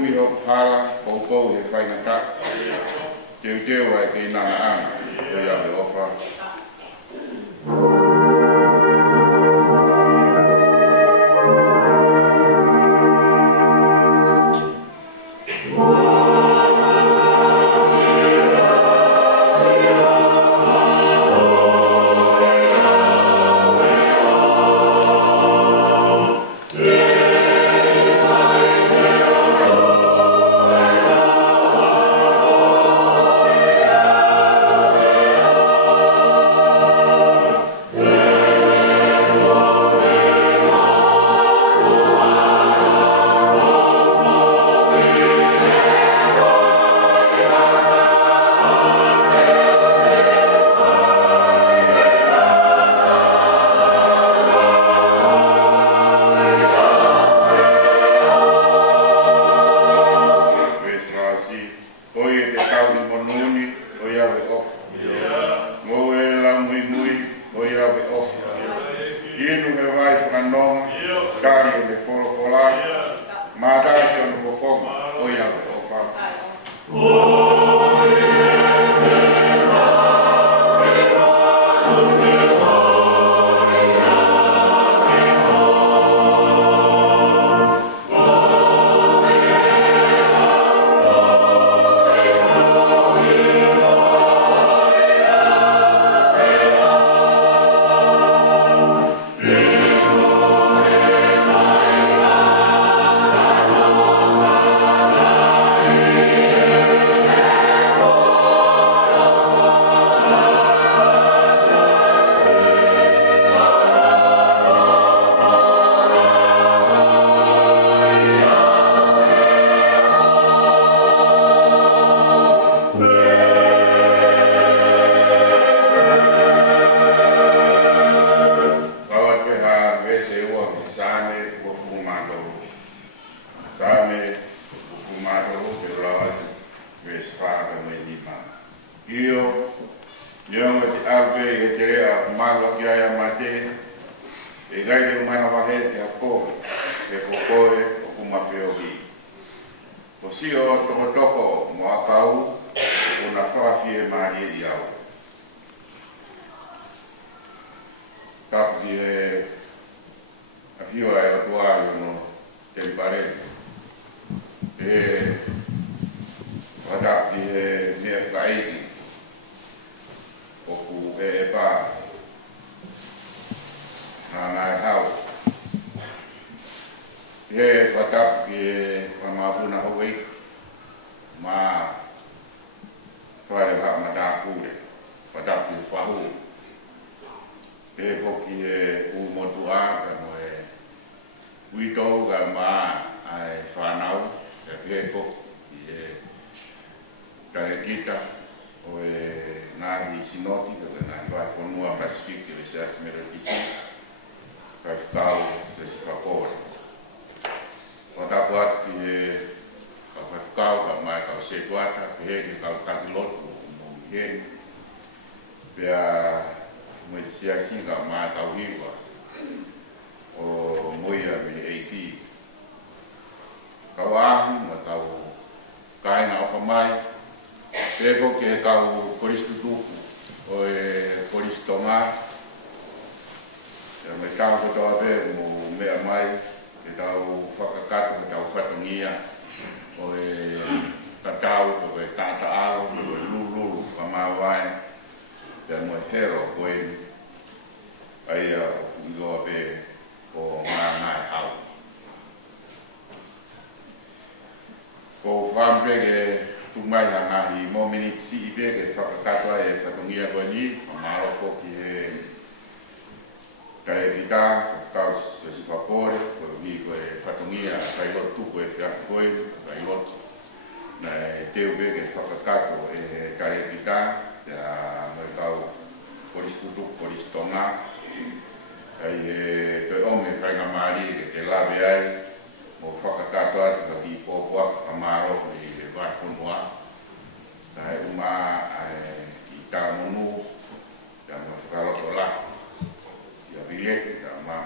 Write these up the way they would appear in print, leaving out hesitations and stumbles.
umi o hala o kou he whainata. Teu teu ai te nana ana, o ia me ofa.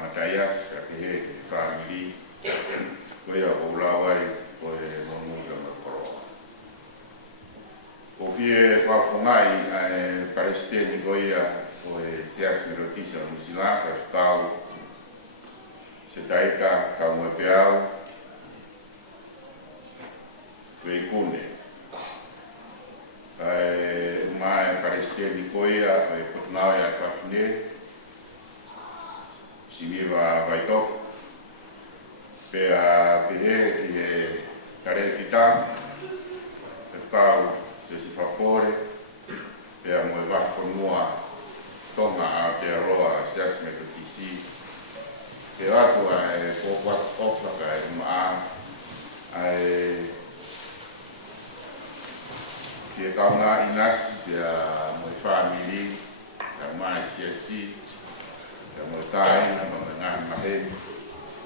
Matayas, que family, voy a poblar hoy, pues e whaafongai Palestine ko ia o e seas me rotisa o New tau se taika ka mo peau we kune mai Palestine ko ia e potnau ia whaafone simiva vai to pea pehe ki he kare kita e pau se whapore pea mo e wafonua tonga a te aroa seas me to tisi ke watu e kōpua kōpaka e maa ai ki e kaunga inasi pea mo e whaamiri ka maa e siasi ka mo e tāina ma me ngāhi maheni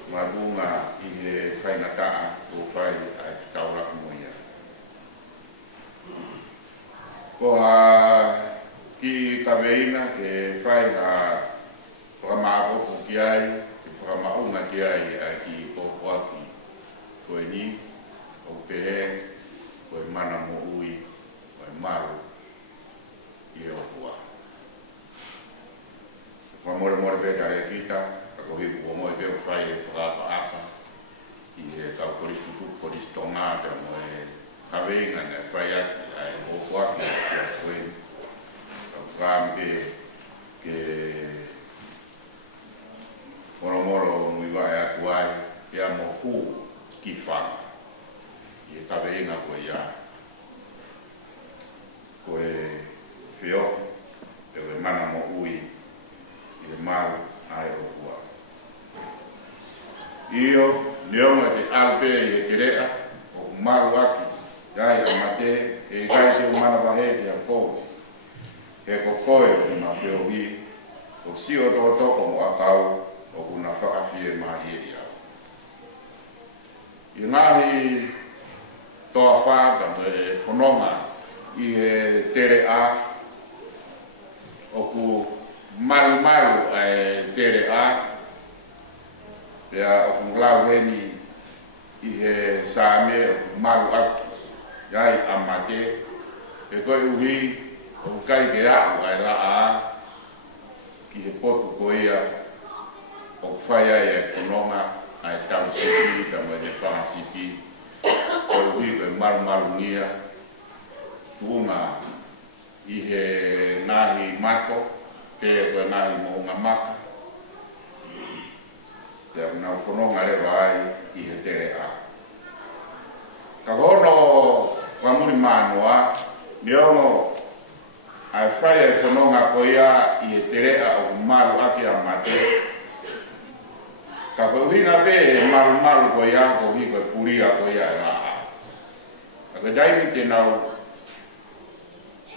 marunga i he whaingataa o whai ai ki tauraku mo ia. Ko ki kaweina ke whai whakamaapopo ki ai, ke whakamaunga ki ai ki kōpoaki koe ni, o pehe, koe mana mo ui, koe maru i opua. Whamore pētare kita, ko hipu o moe peo whai e whakapa i e tau koristo ngā te mo e haweinga ne whai aki ai hōwhaki ki a koe tau whāmpe ke moro mui wae atu ai pia mo hū ki whanga i e haweinga koe ia koe whio e we mana mo ui i e maru ai o hua. Io, neonga te alpe e te rea, o maru aki, gai a mate, e gai te umana wahe te a kou. He ko koe o te mawhiohi, o si o toko toko mo akau, o kuna whakawhie mahi e au. I ngahi toa whāta me whanonga i he tere a, o ku maru e tere a, pea o kung lau heni i he sāme o maru aki, iai amate, e koe uhi o kai ke au ai la a, ki he potu koia, o whaia e whanonga, ai tau siti, tamo e te whanga siti, koe uhi koe maru ngia, tuunga i he ngahi mato, te koe ngahi mounga maka, te nau whanonga rewa ai i he tere a. Ka hono whamuri mānoa, ni ongo ai whai e whanonga ko ia i he tere a o maru aki a mate. Ka koe hina pe e maru ko ia, ko hi koe puria ko ia e a. Ka koe daimi te nau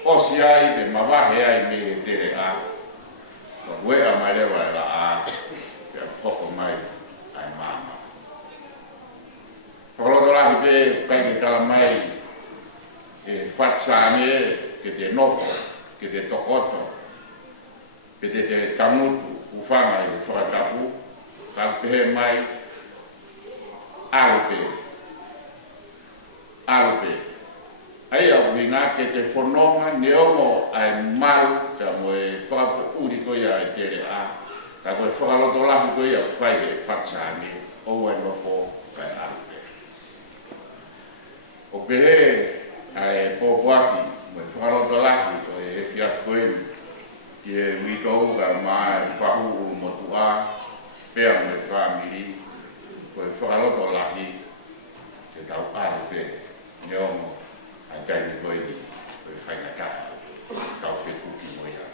osi ai, te mawahe ai me he tere a. Ka wea mai rewa e la a. Hoko mai ai mama. Whakaloto lahi pe kai ke tala mai e whatsame ke te nofo, ke te tokoto, ke te tamutu ufanga i whakatapu, ka pehe mai alupe. Ai au winga ke te whanonga neongo ai maru ka mo e whakapu uri koia e tere a. Ka koe whakaloto lahi koe au whai e whatsāne o e nofo kai arupe. O pehe ai pōpuaki mo e whakaloto lahi koe e whiat koe ki e witou ka maa e whahu u motu a pea mo e whamiri koe whakaloto lahi se tau arupe neongo ai kaini koe ni koe whaingata tau whekuki mo ia.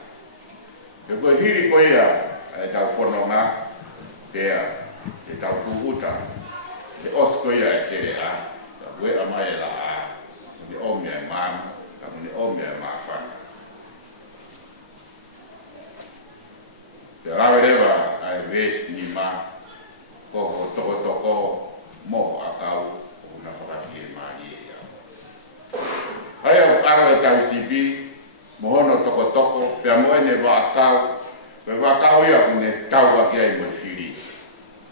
E koe hiri koe ia e tau whanonga, pea, te tau puhuta, te osko ia e tere a, ka wea mai e la a, muni omia e mama, ka muni omia e mawhana. Te rawe rewa ai res ni ma, koho toko moho a kau, o una whakawhie mahi e ia. Hai au aro e tau sipi, mohono toko, pea moene wa a kau, Koe wakau ia kune tau waki ai mo whiri.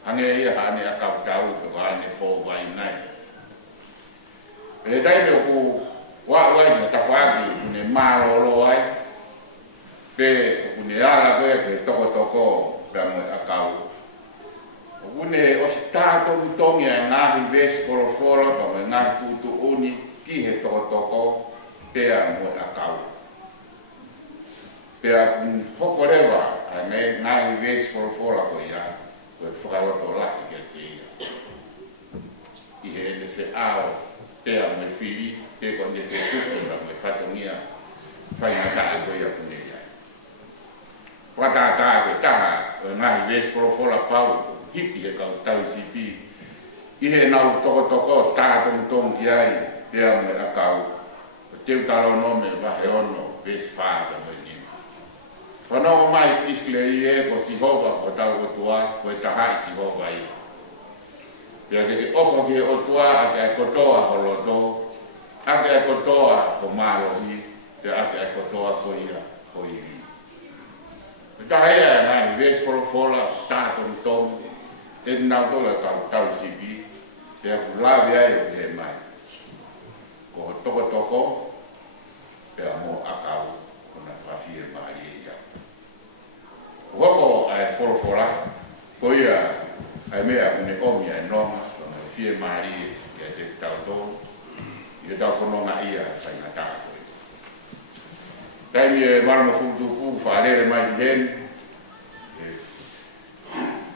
Hange ia hane a kau tau, ko hane pō wai nai. Pele taime o ku wā wai na tawhaki, mālolo ai, pe une ala koe ke toko pe mo akau. Une o se tātou tongi a ngahi vesi koroforo pa mo ngahi putu uni ki he toko pe mo akau. Pe a hokorewa a me ngahi vesi koroforo ko ia koe whakaroto laki ke te ia. I he ne se ao pe a mo whiri pe ko ne se tuku ra mo whatongia whaingataa koe ia kune ia. Whatata koe taha o ngahi vesi koroforo pau hipi he kau tau sipi. I he nau toko tātou tongi ai pe a mo akau. Teu talo nome wahe ono vesi whaata mo ni. Whanau mai isle i e ko Sihova ko tau o tua, ko e tahai Sihova i. Pea ke te ofo ki o tua a ke e kotoa ho loto, a ke e kotoa ho mārohi, pea a ke e kotoa ko ia ho iwi. E tahai e nai, vesi wholofola, tātou tongi, e nau tola tau sipi, pea ku lawe ai o he mai. Ko toko, pea mo akau, kona whawhire maari e ia. Wako ai wholofora, ko ia ai mea kune omi ai nonga, kona whie maari e te tau tōru, i e tau kononga ia whainga tākoe. Taimi e marama futupu, whaarere mai i hen,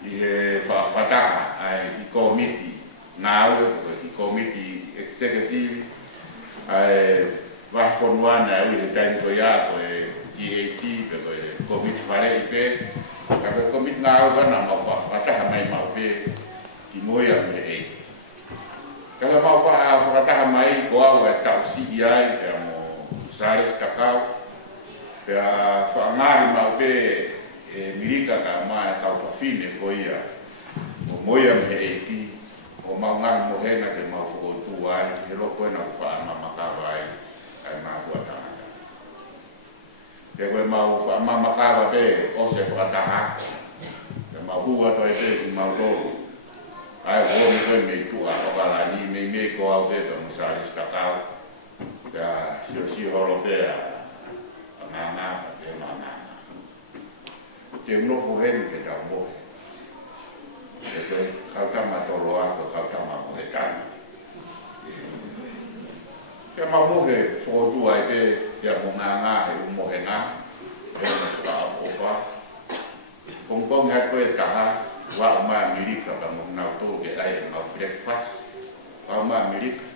i he whataha ai i komiti ngāue, i komiti executive, ai wahonuana au i he taimi ko ia, ko e GAC, ko e komiti whare i pe, ka pe komiti ngāue wana mau whataha mai mau pe, ki moia me e. Ka mau whataha mai, ko au e tau si i ai, pe mo Sares Takau, pe a whaangari mau pe, e mirika ka mai kau whawhine ko ia, o moia me e ki, o mau ngari mohena ke mau whakotu ai, he loko e na whaamamakawa ai, ai mau huatanga. Ke koe mau whaamamakawa pe, o se whakataha, ke mau hua toi pe ki mau tōru. Ai o me koe me tua, o kalani me ko au pe pe mo Sares Takau, pe a sio holo pe a nganga, pe nganga. Te mnofu heni ke tau mohe. Te koe kautama tolo ako, kautama mohe tani. Ke ma mohe whotu ai te, te mo nganga he mohe ngā, he mo ka apopa. Kongkong hea koe taha, wa o maa Amerika pa mo ngau tō ke ai mau breakfast. Wa o maa Amerika.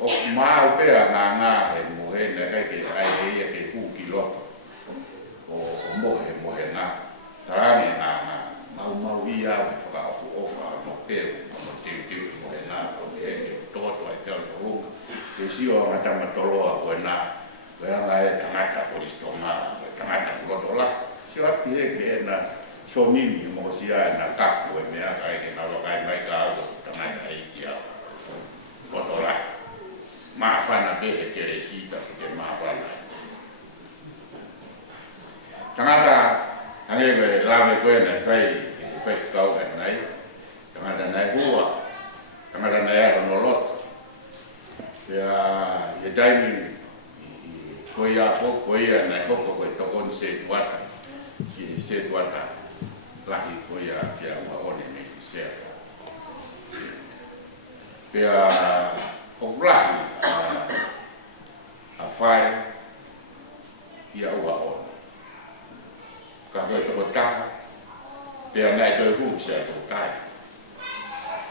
O maa o pera nganga he mohe na kai ke ai hei ke huki loto. O mohe ngā, tarani ngā, mau i au he whakaofu ofa no peu, no tiu mohe ngā, o me e toto ai teo te hunga. Te sio o ngatama toloa koe ngā, koe anga e tangata polisto ngā, koe tangata kulotola. Sio ati he ke e na sonini mo si ai na kaku e mea kai ke na wakai mai ka au, tangata ai ki au. Kulotola. Maafana behe tere sita, ke maafana. Tangata ange lawe koe na whai skau e nei, tangata nei hua, tangata nei aro no loto. Pea, he taimi, koe a hoko, koe a nei hoko koe tokon se tuata, ki se tuata, lahi koe a kia ua one me sea. Pea, o lahi a whae, ia ua one. Ka koe toko taha, pea nai koe hu sea toko kai.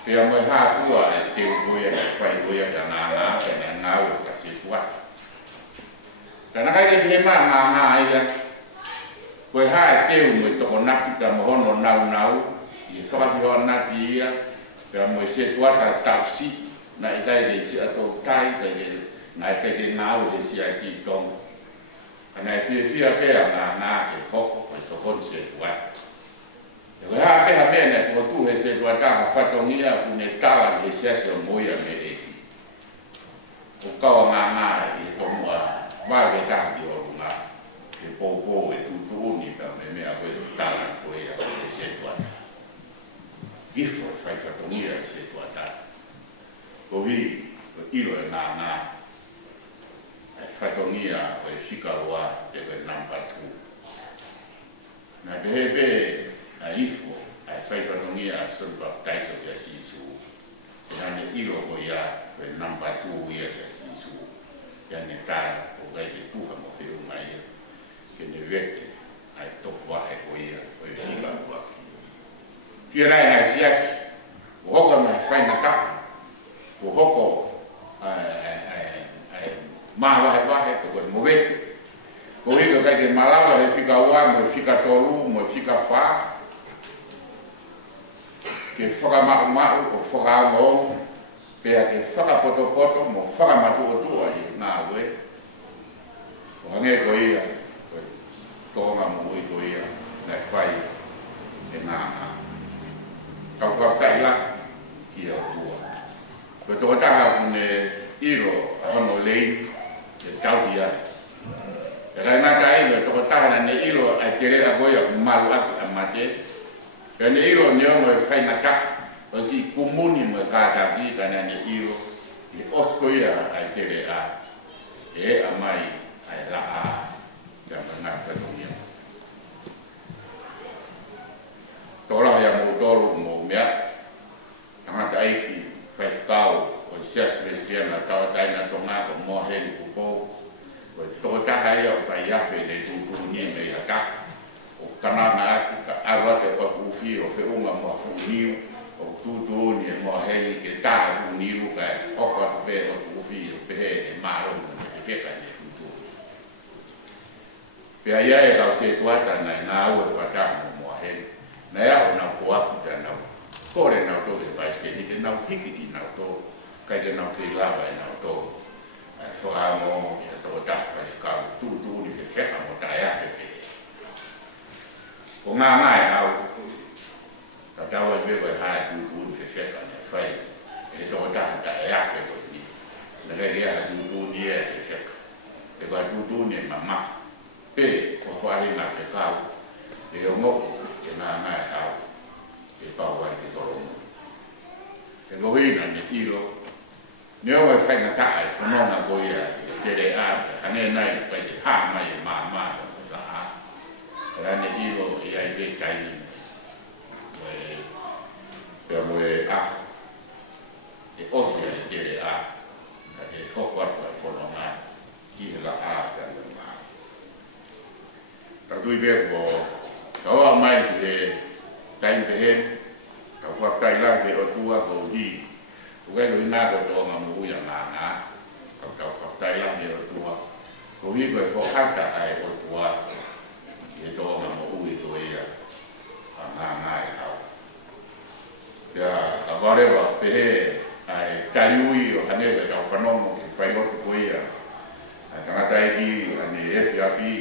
Pea moe haa kua e teo koe e whai koe ka ngā ke ne ngāu e ka se tuata. Ka nakai ke pihe maa ngā ia, koe haa e teo moe toko naki ka mohono nau, i e whakahihoa naki ia, pea moe se tuata tau si, na e kai rei si ato kai, na e kai te ngāu e si ai si tonga. Ana e whia pea ngā ke hoko koe tokon se tuata. E koe haa peha mea ne whotu he se tuata ha whatongia une tawa he sease o moia me eki. O kawa ngā e tomua wāke taha ki o runga. Ke pōpō e tūtūni ka me mea koe tawa koe a he se tuata. Gifo e whai whatongia he se tuata. Ko hi, ko ilo e ngā. whatongia o whika roa e koe number 2. Nā pehepe a ifo, a whai whatongia a Son Baptaiso kia sisu. Nāne iro ko ia koe number 2 ia kia sisu. Ia ne tāra o gai te puha mo whiu mai ia. Ke ne wete ai toku wahe ko ia o i whika roa. Kia rai hai siasi, o hoko mai whai na taka, o hoko mawahe wahe ko koe mo wete. Ko hiko kai te malawa he whika ua, mo whika toru, mo whika wha. Ke whakamau o whakaongo, pea ke whakapoto, mo whakamatu o tua i ngā ue. O hange ko ia, koe tonga mo ui ko ia, nai whai e ngā ngā. Kau whaktai la, ki au tua. Koe toko taha kune iro a hono lei, e tau ia. E kai ngata ilo, toko taha ne ilo ai tere a goia malu aku a mate. Ka ne ilo neo mo e whai na taka, o ki kumuni mo e kātaki ka ne ilo, i osko ia ai tere a, e a mai ai la a, ka ngā whatongia. Tōra ia mō tōru mō mea, tangata aiki, whaifkau, o sias Presbiana, tawataina tō ngā ko mō heli kupou, o tō taha ia o tai awhi le tūtūni me ia ka, o kananga aki ka arate o kuwhi o whiunga mō whiuniu, o tūtūni e mō heli ke tā whiuniu ka e oka o pē o kuwhi o pehe e māronga me te wheka ne tūtūni. Pea ia e kau se tuata nai ngā ua whatamu mō heli. Nā ea o nau koaku te nau, kore nau tō e paiske ni ke nau hikiti nau tō, kai te nau te lava e nau tō. Whakaango ki a tō taha whaifkau tūtū ni te wheka mo tae awhi pe. Ko ngā mai hau, ka tawa e beko e hae tūtū ni te wheka ni a whai, e tō taha tae awhi pe ni. Nā kai rea tūtū ni e te wheka. E koa tūtū ni e mama, pe ko whahi ngā whekau, e o ngoko, e ngā mai hau, e pau ai te toromo. E ngohina ni iro, neo e whai ngā tae, whanonga goia, e tere āta, ane nai, pai te pā mai e mā o la ā. E rane iro e ai te taini, pia mo e a, e osia e tere ā, ka te koko atu e whanonga, ki he la ā te anu ngā. Ka tui pēko, ka oa mai ki he taini pehe, ka whaktai lange o tua ko hi, Ukai ko ina ko tō ngā mū ia ngā ngā, ka whaktai lange o tua. Ko hi koe ko hata ai o tua, i tō ngā mū i tō ia, a ngā ngā e hau. Pea, ka warewa pehe ai tariui o hanewe tau whanomo ki whailotu ko ia. Tangata e ki ane efi afi,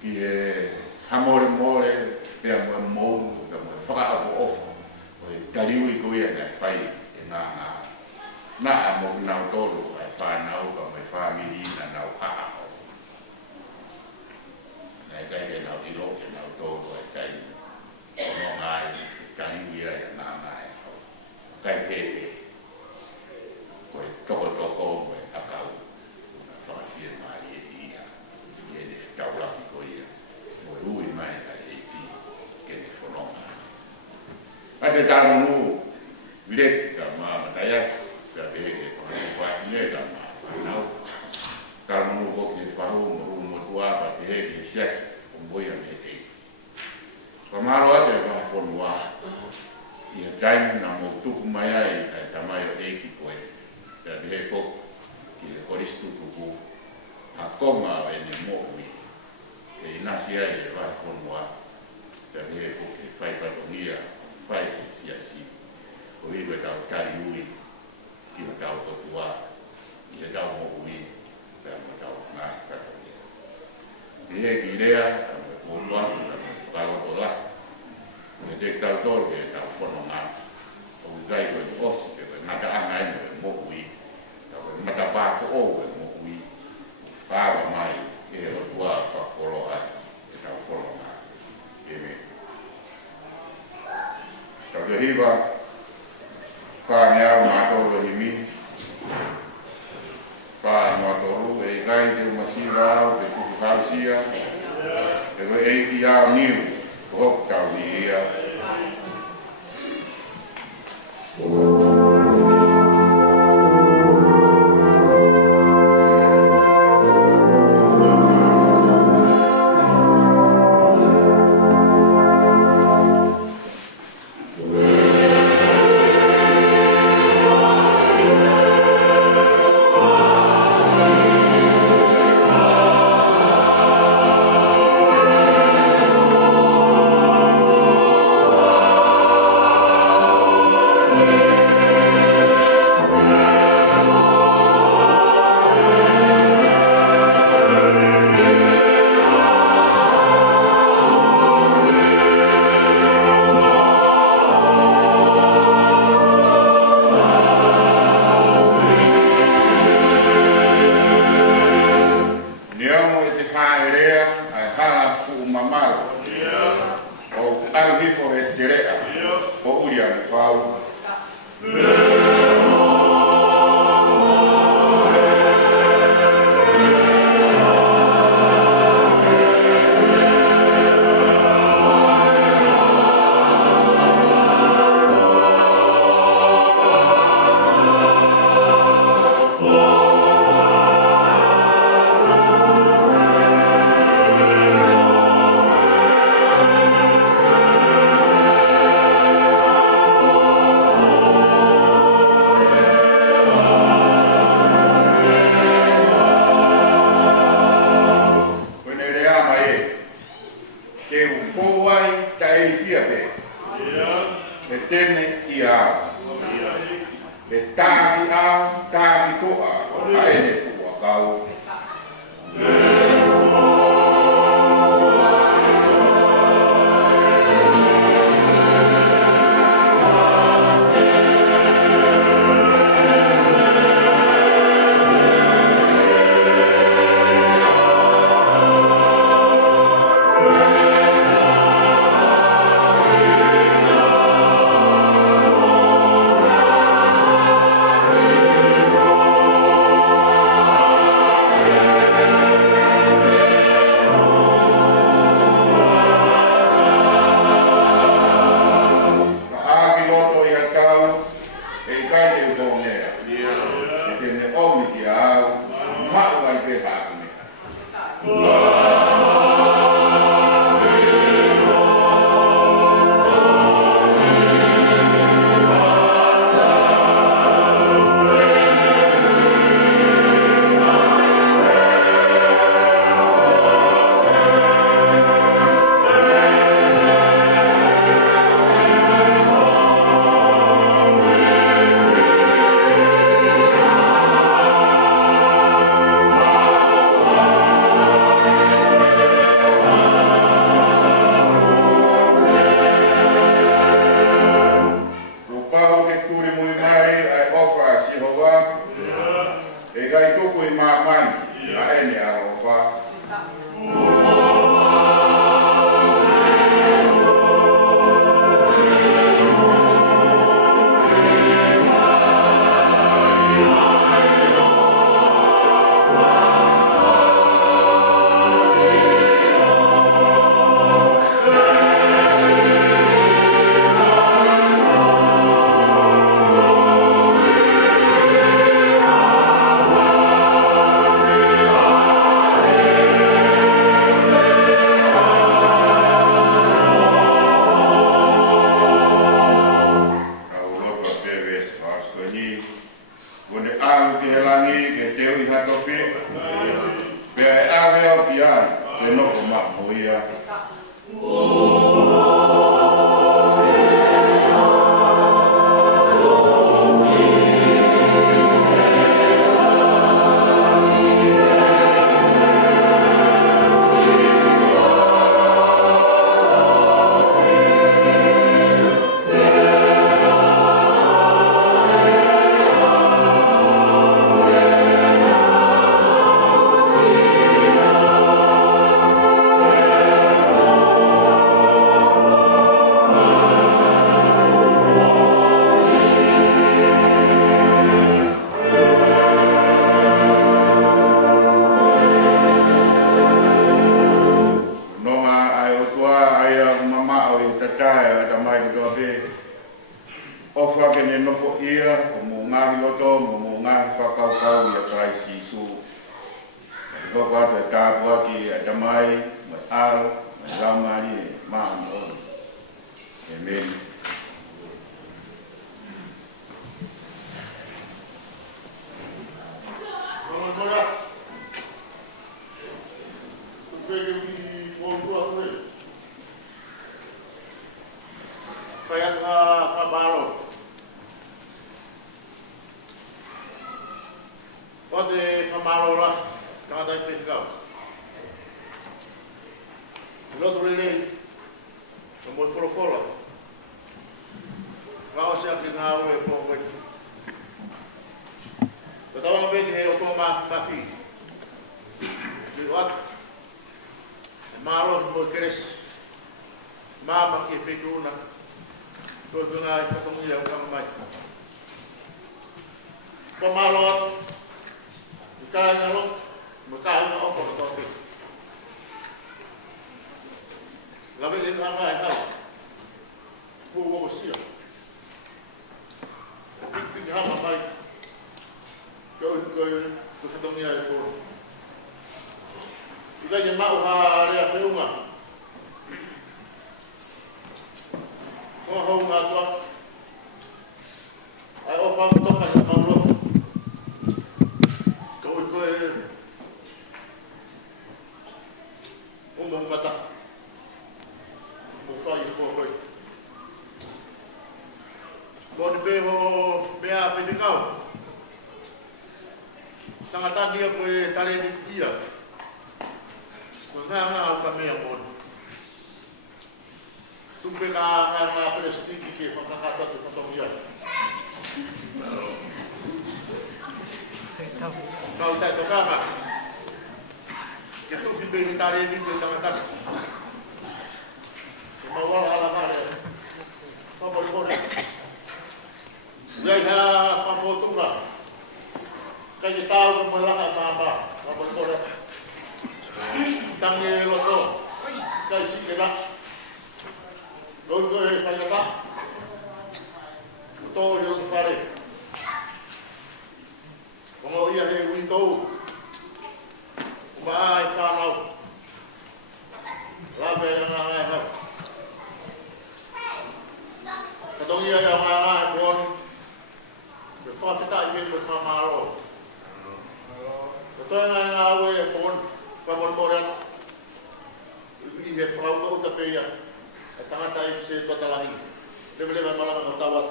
ki he hamore more, pea mua mou, ka mua whakaafo ofo, o he tariui ko ia ngai whai e ngā ngā. Nā a mō nau tōru ai whānau ka mai whāmiri na nau haao. Nai kai ke nau ilo ke nau tōru ai kai ono ngai, kai ia e ngā ngai hau. Kai pepe, koe toko koe akau, na whakahia mai e ia, e ne tauraki ko ia, mo hui mai kai e ti, ke te whanonga. Ai te tāno nū, vileti ka māma taiasi, ka pehe e whakahia ka whanau. Tāno nū hoki e whahu mo tuapa pehe ke siasi, o mboia me te. Ka māro ate e whahonua, i a taimi na mō tuku mai ai ai tamai o eiki koe. Pea pehe fok, ki e koristu tuku, a konga o e ne mōhui. Ke inasi ai e whahonua, pea pehe fok e whai whatongia, whai ke siasi. O iwe tau tari ui, ki o tau totua, i he tau mōhui, pea mo tau ngā whatongia. Pehe ki rea, a me kōruatu, a me whakaroto la. Me te tau tōru ke tau whanonga, o kai koe osi, ke koe mata angai mo e mōhui, ka koe mata pāko o e mōhui, whāwa mai, ke he rotua whakoro atu, ke tau whanonga, e me. Tau te hiwa, whānea o mātoro himi, whānea o mātoro, e kai te siva o te kuku kausia. E koe eiki a niu, ko hoku tau ni ia. o whakene nofo ia, o mō ngahi loto, mō ngahi whakaukau ia kai sisu. Hoko atu e tāpua ki a tamai, mai ao, mai laumari e maani o. Amen. Mora. Pega o ponto a ele. Kaya ka balo. Pode famalo lá, cada fiscal. O outro ele como folo. Fala se afinal é pouco. Eu estava vendo que eu estou mais filho. E o outro malo mo keres mama ke figuna to nga fatong iya ka mai pamalot kaya lo makahan na ako to topic labi din ang ay buwo siya ping ha mai ko fatong iya ko ika ye mau ha rea feunga ko honga to ai o fa to ka mau lo ko mo mata mo fa i ko bon be ho be a fe de kau tanga dia ko tare ni dia Mengapa kami yang pun? Tumpe ka prestik ke pakakata tu potong dia. Kau tak tahu apa? Kita film vegetarian ini tengah tadi. Bawa alamat dia. Kau boleh boleh. Jadi apa foto lah? Kita tahu kemana apa. Kau boleh boleh. Tangi loto, kai si kena, loto e pagata, to yo fare, como ia he window, mai fanau, labe yang ha, kadang ia yang ha bon, befa kita ingin berfamalo, betul yang awe bon. Favor morat ia fraudo utapia tangata i se totalahi leve malang ang tawat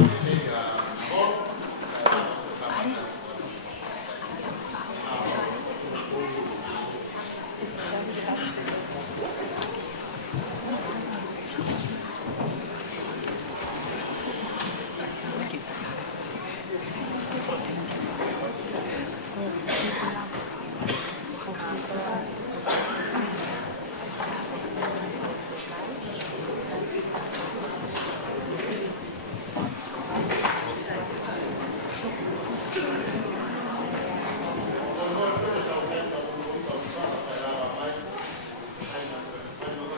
Amen.